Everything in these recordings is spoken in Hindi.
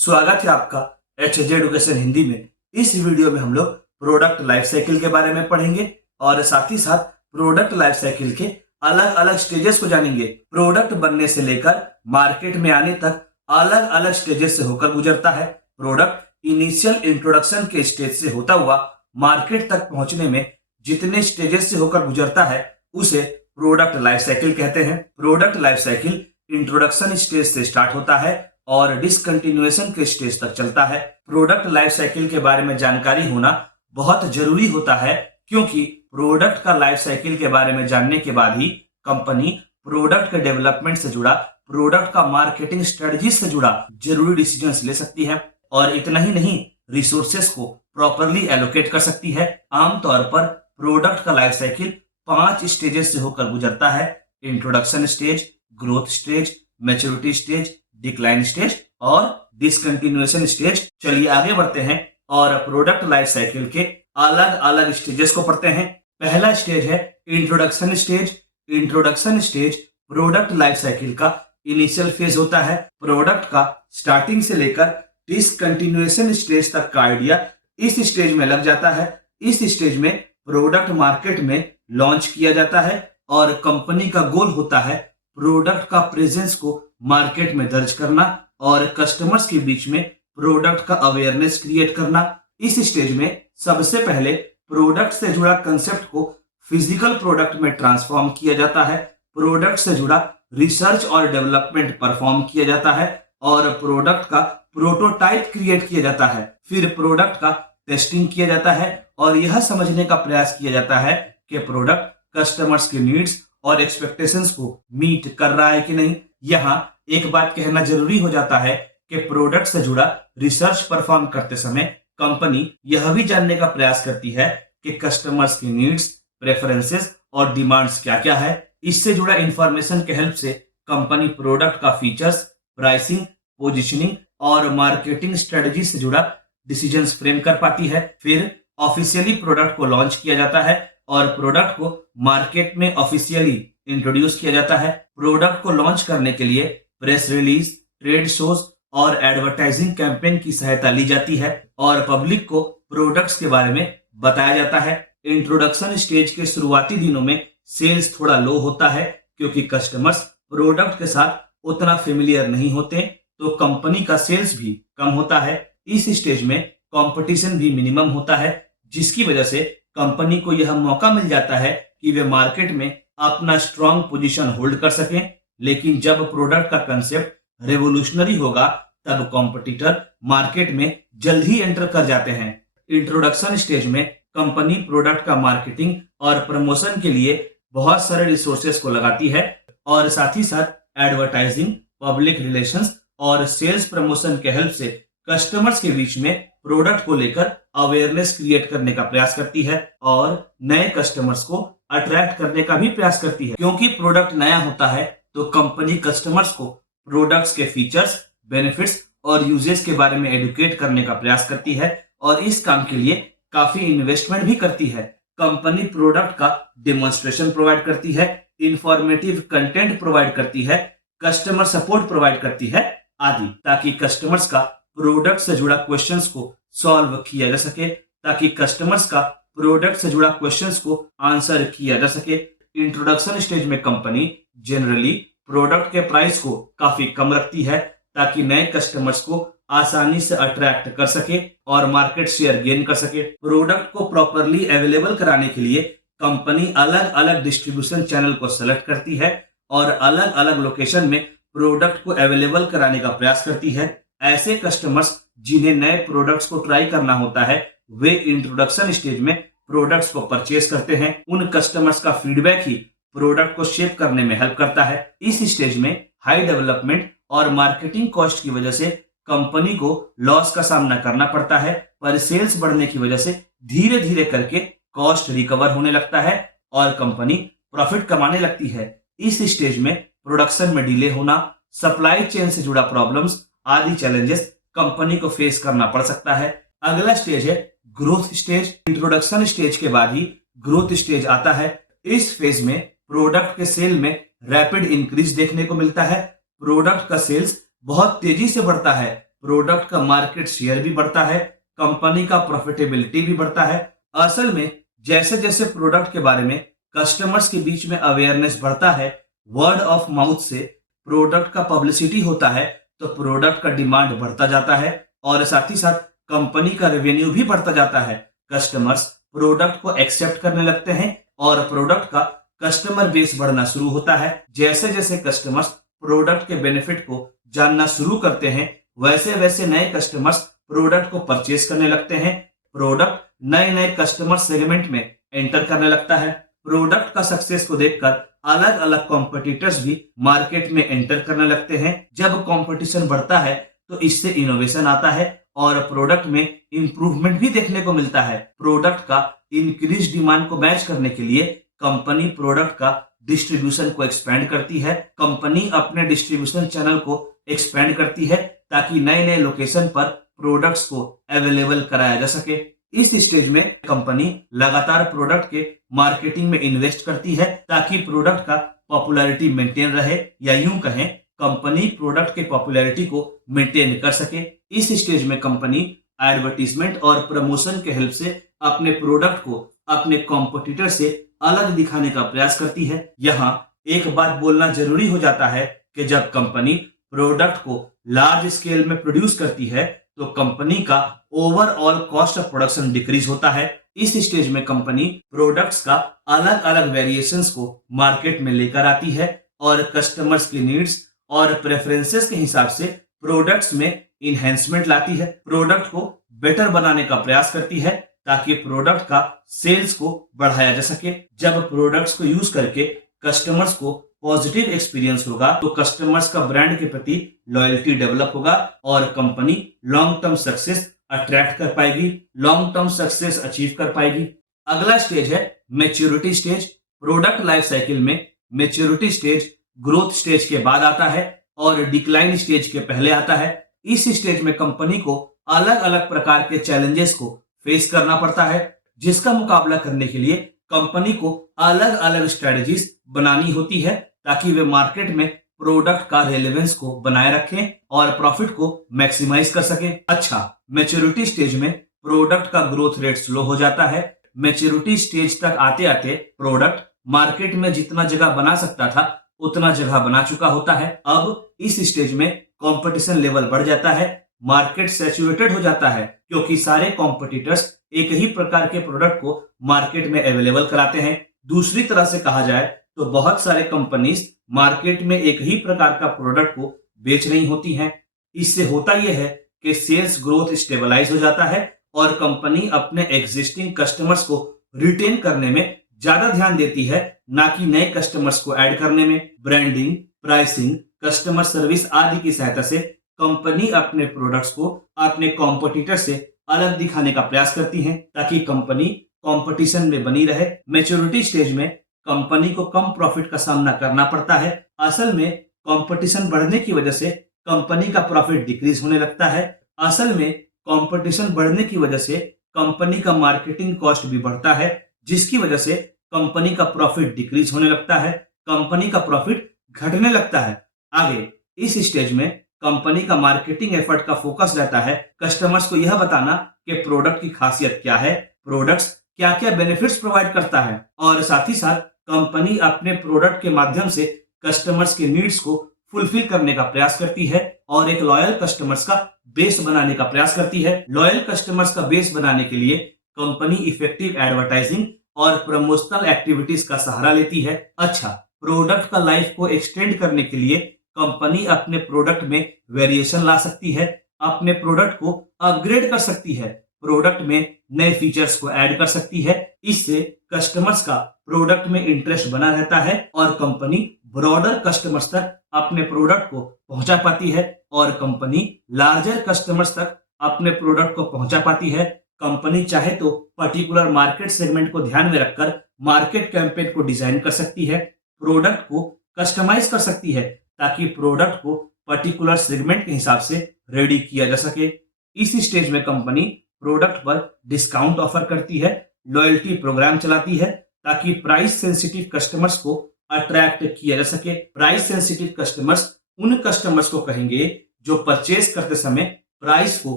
स्वागत है आपका HJ एडुकेशन हिंदी में। इस वीडियो में हम लोग प्रोडक्ट लाइफ साइकिल के बारे में पढ़ेंगे और साथ ही साथ प्रोडक्ट लाइफ साइकिल के अलग अलग स्टेजेस को जानेंगे। प्रोडक्ट बनने से लेकर मार्केट में आने तक अलग अलग स्टेजेस से होकर गुजरता है। प्रोडक्ट इनिशियल इंट्रोडक्शन के स्टेज से होता हुआ मार्केट तक पहुंचने में जितने स्टेजेस से होकर गुजरता है उसे प्रोडक्ट लाइफ साइकिल कहते हैं। Product life cycle introduction stage से स्टार्ट होता है और डिसकंटिन्यूएशन के स्टेज तक चलता है। प्रोडक्ट लाइफ साइकिल के बारे में जानकारी होना बहुत जरूरी होता है, क्योंकि प्रोडक्ट का लाइफ साइकिल के बारे में जानने के बाद ही कंपनी प्रोडक्ट के डेवलपमेंट से जुड़ा, प्रोडक्ट का मार्केटिंग स्ट्रेटजी से जुड़ा जरूरी डिसीजंस ले सकती है। और इतना ही नहीं, रिसोर्सेस को प्रॉपरली एलोकेट कर सकती है। आमतौर पर प्रोडक्ट का लाइफ साइकिल 5 स्टेजेस से होकर गुजरता है: introduction stage, growth stage, maturity stage, decline stage और डिसकंटिन्यूएशन स्टेज। चलिए आगे बढ़ते हैं और प्रोडक्ट लाइफ साइकिल के अलग अलग स्टेजेस को पढ़ते हैं। पहला स्टेज है introduction stage. Introduction stage product life cycle का इनिशियल फेज होता है। प्रोडक्ट का स्टार्टिंग से लेकर डिसकंटिन्यूएशन स्टेज तक का आइडिया इस स्टेज में लग जाता है। इस स्टेज में प्रोडक्ट मार्केट में लॉन्च किया जाता है और कंपनी का गोल होता है प्रोडक्ट का प्रेजेंस को मार्केट में दर्ज करना और कस्टमर्स के बीच में प्रोडक्ट का अवेयरनेस क्रिएट करना। इस स्टेज में सबसे पहले प्रोडक्ट से जुड़ा कंसेप्ट को फिजिकल प्रोडक्ट में ट्रांसफॉर्म किया जाता है। प्रोडक्ट से जुड़ा रिसर्च और डेवलपमेंट परफॉर्म किया जाता है और प्रोडक्ट का प्रोटोटाइप क्रिएट किया जाता है। फिर प्रोडक्ट का टेस्टिंग किया जाता है और यह समझने का प्रयास किया जाता है कि प्रोडक्ट कस्टमर्स के नीड्स और एक्सपेक्टेशंस को मीट कर रहा है कि नहीं। यहाँ एक बात कहना जरूरी हो जाता है कि प्रोडक्ट से जुड़ा रिसर्च परफॉर्म करते समय कंपनी यह भी जानने का प्रयास करती है कि कस्टमर्स की नीड्स, प्रेफरेंसेस और डिमांड्स क्या क्या है। इससे जुड़ा इंफॉर्मेशन के हेल्प से कंपनी प्रोडक्ट का फीचर्स, प्राइसिंग, पोजिशनिंग और मार्केटिंग स्ट्रेटजी से जुड़ा डिसीजंस फ्रेम कर पाती है। फिर ऑफिशियली प्रोडक्ट को लॉन्च किया जाता है और प्रोडक्ट को मार्केट में ऑफिशियली इंट्रोड्यूस किया जाता है। प्रोडक्ट को लॉन्च करने के लिए प्रेस रिलीज, ट्रेड शोज और एडवर्टाइजिंग कैंपेन की सहायता ली जाती है और पब्लिक को प्रोडक्ट्स के बारे में बताया जाता है। इंट्रोडक्शन स्टेज के शुरुआती दिनों में सेल्स थोड़ा लो होता है, क्योंकि कस्टमर्स प्रोडक्ट के साथ उतना फेमिलियर नहीं होते, तो कंपनी का सेल्स भी कम होता है। इस स्टेज में कंपटीशन भी मिनिमम होता है, जिसकी वजह से कंपनी को यह मौका मिल जाता है कि वे मार्केट में अपना स्ट्रॉन्ग पोजीशन होल्ड कर सकें। लेकिन जब प्रोडक्ट का कंसेप्ट रेवोल्यूशनरी होगा तब कॉम्पिटिटर मार्केट में जल्द ही एंटर कर जाते हैं। इंट्रोडक्शन स्टेज में कंपनी प्रोडक्ट का मार्केटिंग और प्रमोशन के लिए बहुत सारे रिसोर्सेस को लगाती है और साथ ही साथ एडवर्टाइजिंग, पब्लिक रिलेशंस और सेल्स प्रमोशन के हेल्प से कस्टमर्स के बीच में प्रोडक्ट को लेकर अवेयरनेस क्रिएट करने का प्रयास करती है और नए कस्टमर्स को अट्रैक्ट करने का भी प्रयास करती है। क्योंकि प्रोडक्ट नया होता है तो कंपनी कस्टमर्स को प्रोडक्ट्स के फीचर्स, बेनिफिट्स और यूजेस के बारे में एडुकेट करने का प्रयास करती है और इस काम के लिए काफी इन्वेस्टमेंट भी करती है। कंपनी प्रोडक्ट का डेमोन्स्ट्रेशन प्रोवाइड करती है, इंफॉर्मेटिव कंटेंट प्रोवाइड करती है, कस्टमर सपोर्ट प्रोवाइड करती है आदि, ताकि कस्टमर्स का प्रोडक्ट से जुड़ा क्वेश्चंस को सॉल्व किया जा सके, ताकि कस्टमर्स का प्रोडक्ट से जुड़ा क्वेश्चंस को आंसर किया जा सके। इंट्रोडक्शन स्टेज में कंपनी जनरली प्रोडक्ट के प्राइस को काफी कम रखती है, ताकि नए कस्टमर्स को आसानी से अट्रैक्ट कर सके और मार्केट शेयर गेन कर सके। प्रोडक्ट को प्रॉपरली अवेलेबल कराने के लिए कंपनी अलग अलग डिस्ट्रीब्यूशन चैनल को सेलेक्ट करती है और अलग अलग लोकेशन में प्रोडक्ट को अवेलेबल कराने का प्रयास करती है। ऐसे कस्टमर्स जिन्हें नए प्रोडक्ट्स को ट्राई करना होता है, वे इंट्रोडक्शन स्टेज में प्रोडक्ट्स को परचेज करते हैं। उन कस्टमर्स का फीडबैक ही प्रोडक्ट को शेप करने में हेल्प करता है। इस स्टेज में हाई डेवलपमेंट और मार्केटिंग कॉस्ट की वजह से कंपनी को लॉस का सामना करना पड़ता है, पर सेल्स बढ़ने की वजह से धीरे धीरे करके कॉस्ट रिकवर होने लगता है और कंपनी प्रॉफिट कमाने लगती है। इस स्टेज में प्रोडक्शन में डिले होना, सप्लाई चेन से जुड़ा प्रॉब्लम्स आदि चैलेंजेस कंपनी को फेस करना पड़ सकता है। अगला स्टेज है ग्रोथ स्टेज। इंट्रोडक्शन स्टेज के बाद ही ग्रोथ स्टेज आता है। इस फेज में प्रोडक्ट के सेल में रैपिड इंक्रीज देखने को मिलता है। प्रोडक्ट का सेल्स बहुत तेजी से बढ़ता है, प्रोडक्ट का मार्केट शेयर भी बढ़ता है, कंपनी का प्रॉफिटेबिलिटी भी बढ़ता है। असल में जैसे जैसे प्रोडक्ट के बारे में कस्टमर्स के बीच में अवेयरनेस बढ़ता है, वर्ड ऑफ माउथ से प्रोडक्ट का पब्लिसिटी होता है, तो प्रोडक्ट का डिमांड बढ़ता जाता है और साथ ही साथ कंपनी का रेवेन्यू भी बढ़ता जाता है। कस्टमर्स प्रोडक्ट को एक्सेप्ट करने लगते हैं और प्रोडक्ट का कस्टमर बेस बढ़ना शुरू होता है। जैसे जैसे कस्टमर्स प्रोडक्ट के बेनिफिट को जानना शुरू करते हैं, वैसे वैसे नए कस्टमर्स प्रोडक्ट को परचेज करने लगते हैं। प्रोडक्ट नए नए कस्टमर सेगमेंट में एंटर करने लगता है। प्रोडक्ट का सक्सेस को देखकर अलग अलग कॉम्पिटिटर्स भी मार्केट में एंटर करने लगते हैं। जब कंपटीशन बढ़ता है तो इससे इनोवेशन आता है और प्रोडक्ट में इंप्रूवमेंट भी देखने को मिलता है। प्रोडक्ट का इंक्रीज डिमांड को मैच करने के लिए कंपनी प्रोडक्ट का डिस्ट्रीब्यूशन को एक्सपेंड करती है। कंपनी अपने डिस्ट्रीब्यूशन चैनल को एक्सपेंड करती है ताकि नए नए लोकेशन पर प्रोडक्ट्स को अवेलेबल कराया जा सके। इस स्टेज में कंपनी लगातार प्रोडक्ट के मार्केटिंग में इन्वेस्ट करती है ताकि प्रोडक्ट का पॉपुलैरिटी मेंटेन रहे, या यूं कहें कंपनी प्रोडक्ट के पॉपुलैरिटी को मेंटेन कर सके। इस स्टेज में कंपनी एडवर्टीजमेंट और प्रमोशन के हेल्प से अपने प्रोडक्ट को अपने कॉम्पिटिटर से अलग दिखाने का प्रयास करती है। यहाँ एक बात बोलना जरूरी हो जाता है कि जब कंपनी प्रोडक्ट को लार्ज स्केल में प्रोड्यूस करती है तो कंपनी का overall cost of production decrease होता है। इस स्टेज में कंपनी प्रोडक्ट्स का अलग अलग वेरिएशंस को मार्केट में लेकर आती है और कस्टमर्स की नीड्स और प्रेफरेंसेस के हिसाब से प्रोडक्ट्स में इन्हेंसमेंट लाती है। प्रोडक्ट को बेटर बनाने का प्रयास करती है ताकि प्रोडक्ट का सेल्स को बढ़ाया जा सके। जब प्रोडक्ट्स को यूज करके कस्टमर्स को पॉजिटिव एक्सपीरियंस होगा तो कस्टमर्स का ब्रांड के प्रति लॉयल्टी डेवलप होगा और company long term success attract कर पाएगी, लॉन्ग टर्म सक्सेस अचीव कर पाएगी। अगला स्टेज है maturity stage. Product life cycle में मैच्योरिटी स्टेज ग्रोथ स्टेज के बाद आता है और डिक्लाइन स्टेज के पहले आता है। इस स्टेज में कंपनी को अलग अलग प्रकार के चैलेंजेस को फेस करना पड़ता है, जिसका मुकाबला करने के लिए कंपनी को अलग अलग स्ट्रेटजीज बनानी होती है ताकि वे मार्केट में प्रोडक्ट का रेलेवेंस को बनाए रखें और प्रॉफिट को मैक्सिमाइज कर सकें। अच्छा, मैच्योरिटी स्टेज में प्रोडक्ट का ग्रोथ रेट स्लो हो जाता है। मैच्योरिटी स्टेज तक आते आते प्रोडक्ट मार्केट में जितना जगह बना सकता था उतना जगह बना चुका होता है। अब इस स्टेज में कंपटीशन लेवल बढ़ जाता है, मार्केट सैचुरेटेड हो जाता है क्योंकि सारे कॉम्पिटिटर्स एक ही प्रकार के प्रोडक्ट को मार्केट में अवेलेबल कराते हैं। दूसरी तरह से कहा जाए तो बहुत सारे कंपनीज मार्केट में एक ही प्रकार का प्रोडक्ट को बेच रही होती हैं। इससे होता यह है कि सेल्स ग्रोथ स्टेबलाइज हो जाता है और कंपनी अपने एग्जिस्टिंग कस्टमर्स को रिटेन करने में ज्यादा ध्यान देती है, ना कि नए कस्टमर्स को ऐड करने में। ब्रांडिंग, प्राइसिंग, कस्टमर सर्विस आदि की सहायता से कंपनी अपने प्रोडक्ट्स को अपने कॉम्पिटिटर से अलग दिखाने का प्रयास करती है ताकि कंपनी कंपटीशन में बनी रहे। मैच्योरिटी स्टेज में कंपनी को कम प्रॉफिट का सामना करना पड़ता है। असल में कंपटीशन बढ़ने की वजह से कंपनी का प्रॉफिट डिक्रीज होने लगता है। असल में कंपटीशन बढ़ने की वजह से कंपनी का मार्केटिंग कॉस्ट भी बढ़ता है, जिसकी वजह से कंपनी का प्रॉफिट डिक्रीज होने लगता है, कंपनी का प्रॉफिट घटने लगता है। आगे इस स्टेज में कंपनी का मार्केटिंग एफर्ट का फोकस रहता है कस्टमर्स को यह बताना कि प्रोडक्ट की खासियत क्या है, प्रोडक्ट्स क्या क्या बेनिफिट्स प्रोवाइड करता है, और साथ ही साथ कंपनी अपने प्रोडक्ट के माध्यम से कस्टमर्स के नीड्स को फुलफिल करने का प्रयास करती है और एक लॉयल कस्टमर्स का बेस बनाने का प्रयास करती है। लॉयल कस्टमर्स का बेस बनाने के लिए कंपनी इफेक्टिव एडवर्टाइजिंग और प्रमोशनल एक्टिविटीज का सहारा लेती है। अच्छा, प्रोडक्ट का लाइफ को एक्सटेंड करने के लिए कंपनी अपने प्रोडक्ट में वेरिएशन ला सकती है, अपने प्रोडक्ट को अपग्रेड कर सकती है, प्रोडक्ट में नए फीचर्स को ऐड कर सकती है। इससे कस्टमर्स का प्रोडक्ट में इंटरेस्ट बना रहता है और कंपनी ब्रॉडर कस्टमर्स तक अपने प्रोडक्ट को पहुंचा पाती है और कंपनी लार्जर कस्टमर्स तक अपने प्रोडक्ट को पहुंचा पाती है। कंपनी चाहे तो पर्टिकुलर मार्केट सेगमेंट को ध्यान में रखकर मार्केट कैंपेन को डिजाइन कर सकती है, प्रोडक्ट को कस्टमाइज कर सकती है ताकि प्रोडक्ट को पर्टिकुलर सेगमेंट के हिसाब से रेडी किया जा सके। इस स्टेज में कंपनी प्रोडक्ट पर डिस्काउंट ऑफर करती है, लॉयल्टी प्रोग्राम चलाती है ताकि प्राइस सेंसिटिव कस्टमर्स को अट्रैक्ट किया जा सके। प्राइस सेंसिटिव कस्टमर्स उन कस्टमर्स को कहेंगे जो परचेज करते समय प्राइस को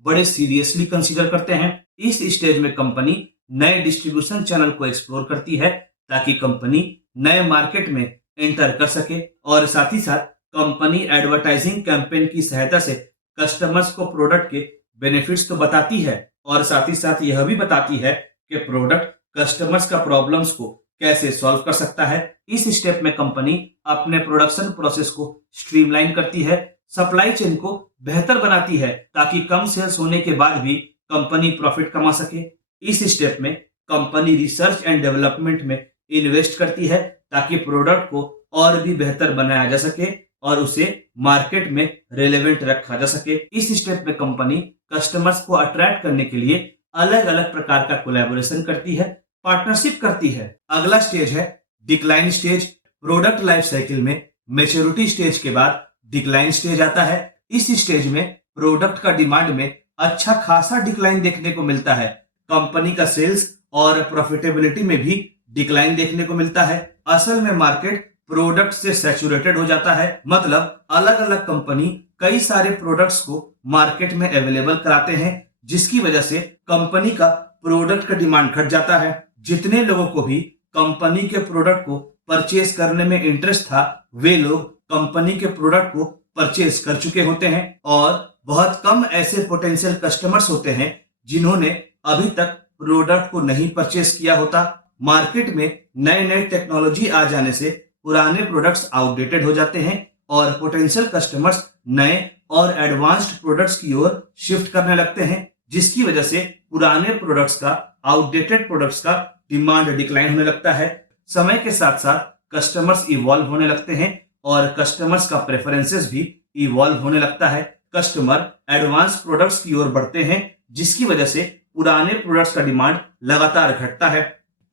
बड़े सीरियसली कंसीडर करते हैं। इस स्टेज में कंपनी नए डिस्ट्रीब्यूशन चैनल को एक्सप्लोर करती है ताकि कंपनी नए मार्केट में एंटर कर सके, और साथ ही साथ कंपनी एडवर्टाइजिंग कैंपेन की सहायता से कस्टमर्स को प्रोडक्ट के बेनिफिट्स तो बताती है और साथ ही साथ यह भी बताती है कि प्रोडक्ट कस्टमर्स का प्रॉब्लम्स को कैसे सॉल्व कर सकता है। इस स्टेप में कंपनी अपने प्रोडक्शन प्रोसेस को स्ट्रीमलाइन करती है, सप्लाई चेन को बेहतर बनाती है ताकि कम सेल्स होने के बाद भी कंपनी प्रॉफिट कमा सके। इस स्टेप में कंपनी रिसर्च एंड डेवलपमेंट में इन्वेस्ट करती है ताकि प्रोडक्ट को और भी बेहतर बनाया जा सके और उसे मार्केट में रेलेवेंट रखा जा सके। इस स्टेप में कंपनी कस्टमर्स को अट्रैक्ट करने के लिए अलग अलग प्रकार का कोलैबोरेशन करती है, पार्टनरशिप करती है। अगला स्टेज है decline stage. Product life cycle में मैच्योरिटी स्टेज के बाद डिक्लाइन स्टेज आता है। इस स्टेज में प्रोडक्ट का डिमांड में अच्छा खासा डिक्लाइन देखने को मिलता है। कंपनी का सेल्स और प्रॉफिटेबिलिटी में भी डिक्लाइन देखने को मिलता है। असल में मार्केट प्रोडक्ट से सैचुरेटेड हो जाता है, मतलब अलग अलग कंपनी कई सारे प्रोडक्ट्स को मार्केट में अवेलेबल कराते हैं, जिसकी वजह से कंपनी का प्रोडक्ट का डिमांड घट जाता है। जितने लोगों को भी कंपनी के प्रोडक्ट को परचेज करने में इंटरेस्ट था, वे लोग कंपनी के प्रोडक्ट को परचेज कर चुके होते हैं और बहुत कम ऐसे पोटेंशियल कस्टमर्स होते हैं जिन्होंने अभी तक प्रोडक्ट को नहीं परचेज किया होता। मार्केट में नए नए टेक्नोलॉजी आ जाने से पुराने प्रोडक्ट्स आउटडेटेड हो जाते हैं और पोटेंशियल कस्टमर्स नए और एडवांस्ड प्रोडक्ट्स की ओर शिफ्ट करने लगते हैं, जिसकी वजह से पुराने प्रोडक्ट्स का, आउटडेटेड प्रोडक्ट्स का डिमांड डिक्लाइन होने लगता है। समय के साथ साथ कस्टमर्स इवॉल्व होने लगते हैं और कस्टमर्स का प्रेफरेंसेस भी इवॉल्व होने लगता है। कस्टमर एडवांस प्रोडक्ट्स की ओर बढ़ते हैं, जिसकी वजह से पुराने प्रोडक्ट्स का डिमांड लगातार घटता है।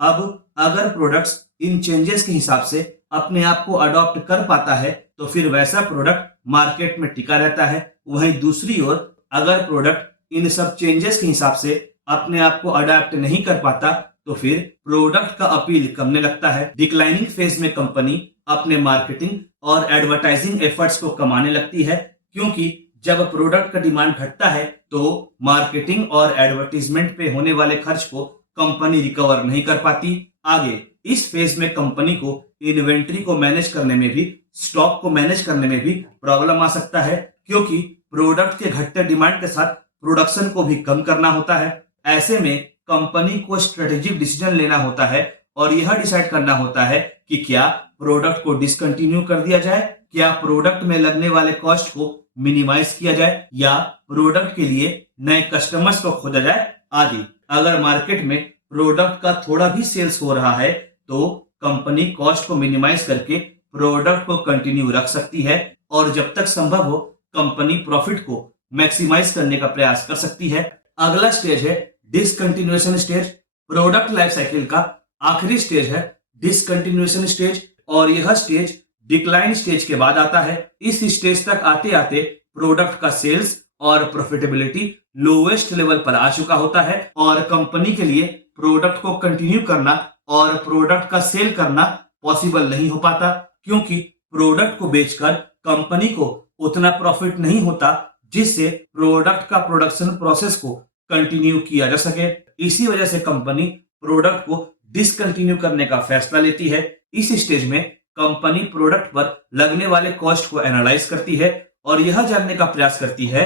अब अगर प्रोडक्ट्स इन चेंजेस के हिसाब से अपने आप को अडॉप्ट कर पाता है तो फिर वैसा प्रोडक्ट मार्केट में टिका रहता है। वहीं दूसरी ओर अगर प्रोडक्ट इन सब चेंजेस के हिसाब से अपने आप को अडॉप्ट नहीं कर पाता तो फिर प्रोडक्ट का अपील कमने लगता है। डिक्लाइनिंग फेज में कंपनी अपने मार्केटिंग और एडवर्टाइजिंग एफर्ट्स को कमाने लगती है, क्योंकि जब प्रोडक्ट का डिमांड घटता है तो मार्केटिंग और एडवर्टीजमेंट पे होने वाले खर्च को कंपनी रिकवर नहीं कर पाती। आगे इस फेज में कंपनी को इन्वेंट्री को मैनेज करने में भी, स्टॉक को मैनेज करने में भी प्रॉब्लम आ सकता है, क्योंकि प्रोडक्ट के घटते डिमांड के साथ प्रोडक्शन को भी कम करना होता है। ऐसे में कंपनी को स्ट्रेटेजिक डिसीजन लेना होता है और यह डिसाइड करना होता है कि क्या प्रोडक्ट को डिसकंटिन्यू कर दिया जाए, क्या प्रोडक्ट में लगने वाले कॉस्ट को मिनिमाइज किया जाए या प्रोडक्ट के लिए नए कस्टमर्स को खोजा जाए आदि। अगर मार्केट में प्रोडक्ट का थोड़ा भी सेल्स हो रहा है तो कंपनी कॉस्ट को मिनिमाइज करके प्रोडक्ट को कंटिन्यू रख सकती है और जब तक संभव हो कंपनी प्रॉफिट को मैक्सिमाइज करने का प्रयास कर सकती है। अगला स्टेज है discontinuation stage. Product life cycle का आखिरी स्टेज है डिसकंटिन्यूएशन स्टेज और यह स्टेज डिक्लाइन स्टेज के बाद आता है। इस स्टेज तक आते आते प्रोडक्ट का सेल्स और प्रॉफिटेबिलिटी लोवेस्ट लेवल पर आ चुका होता है और कंपनी के लिए प्रोडक्ट को कंटिन्यू करना और प्रोडक्ट का सेल करना पॉसिबल नहीं हो पाता, क्योंकि प्रोडक्ट को बेचकर कंपनी को उतना प्रॉफिट नहीं होता जिससे प्रोडक्ट का प्रोडक्शन प्रोसेस को कंटिन्यू किया जा सके। इसी वजह से कंपनी प्रोडक्ट को डिसकंटिन्यू करने का फैसला लेती है। इस स्टेज में कंपनी प्रोडक्ट पर लगने वाले कॉस्ट को एनालाइज करती है और यह जानने का प्रयास करती है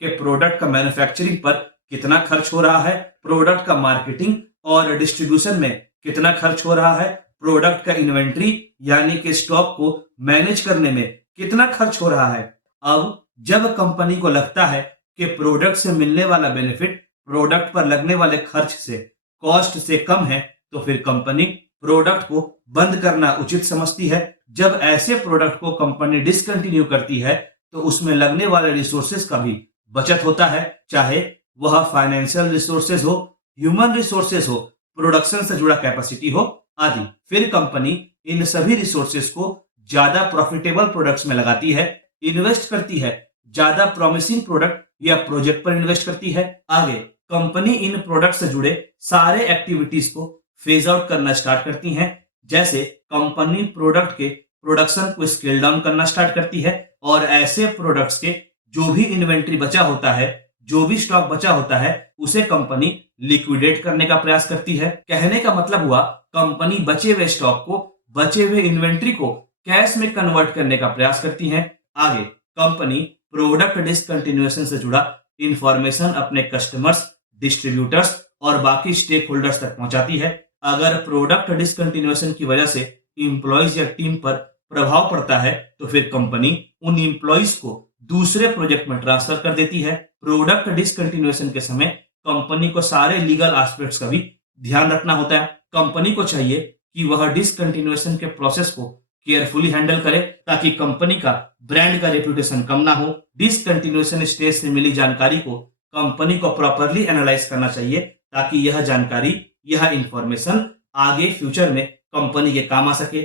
कि प्रोडक्ट का मैन्युफैक्चरिंग पर कितना खर्च हो रहा है, प्रोडक्ट का मार्केटिंग और डिस्ट्रीब्यूशन में कितना खर्च हो रहा है, प्रोडक्ट का इन्वेंट्री यानी कि स्टॉक को मैनेज करने में कितना खर्च हो रहा है। अब जब कंपनी को लगता है कि प्रोडक्ट से मिलने वाला बेनिफिट प्रोडक्ट पर लगने वाले खर्च से, कॉस्ट से कम है, तो फिर कंपनी प्रोडक्ट को बंद करना उचित समझती है। जब ऐसे प्रोडक्ट को कंपनी डिसकंटिन्यू करती है तो उसमें लगने वाले रिसोर्सेज का भी बचत होता है, चाहे वह फाइनेंशियल रिसोर्सेज हो, ह्यूमन रिसोर्सेज हो, प्रोडक्शन से जुड़ा कैपेसिटी हो आदि। फिर कंपनी इन सभी रिसोर्सेज को ज्यादा प्रॉफिटेबल प्रोडक्ट्स में लगाती है, इन्वेस्ट करती है, ज्यादा प्रॉमिसिंग प्रोडक्ट या प्रोजेक्ट पर इन्वेस्ट करती है। आगे कंपनी इन प्रोडक्ट से जुड़े सारे एक्टिविटीज को फेज आउट करना स्टार्ट करती हैं। जैसे कंपनी प्रोडक्ट के प्रोडक्शन को स्केल डाउन करना स्टार्ट करती है और ऐसे प्रोडक्ट्स के जो भी इन्वेंट्री बचा होता है, जो भी स्टॉक बचा होता है, उसे कंपनी लिक्विडेट करने का प्रयास करती है। कहने का मतलब हुआ कंपनी बचे हुए स्टॉक को, बचे हुए इन्वेंट्री को कैश में कन्वर्ट करने का प्रयास करती है। आगे कंपनी प्रोडक्ट डिसकंटिन्यूएशन से जुड़ा इंफॉर्मेशन अपने कस्टमर्स, डिस्ट्रीब्यूटर्स और बाकी स्टेक होल्डर्स तक पहुंचाती है। अगर प्रोडक्ट डिसकंटिन्यूएशन की वजह से इंप्लॉइज या टीम पर प्रभाव पड़ता है तो फिर कंपनी उन इंप्लॉइज को दूसरे प्रोजेक्ट में ट्रांसफर कर देती है। प्रोडक्ट डिसकंटिन्यूएशन के समय कंपनी को सारे लीगल एस्पेक्ट्स का भी ध्यान रखना होता है। कंपनी को चाहिए कि वह डिसकंटिन्यूएशन के प्रोसेस को केयरफुली हैंडल करे ताकि कंपनी का ब्रांड का रेपुटेशन कम ना हो। डिसकंटिन्यूएशन स्टेज से मिली जानकारी को कंपनी को प्रॉपरली एनालाइज करना चाहिए ताकि यह जानकारी, यह इंफॉर्मेशन आगे फ्यूचर में कंपनी के काम आ सके।